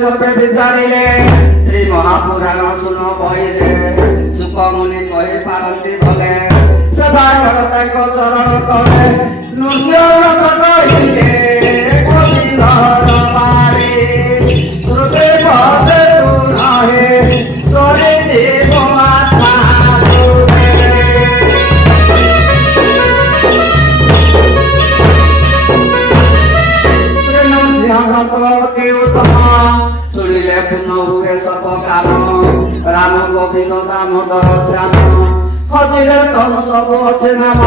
সর্বে বিচারিলে শ্রী মহাপুরাণ শুন বইলে সুখ মুনি কহি পারନ୍ତି ভলে সেবা কর তাଙ୍କ চরণ তলে নৃସିଂହ କହିଲେ কবি ঘর বারে শ্রুতি পদে তু নহে তোরে জীব মাতা শুনিলে পূর্ণ হুয়ে সব কাম রাম গোবিন্দ দামোদর শ্যাম খোঁজিলে তম সবু আছে নাম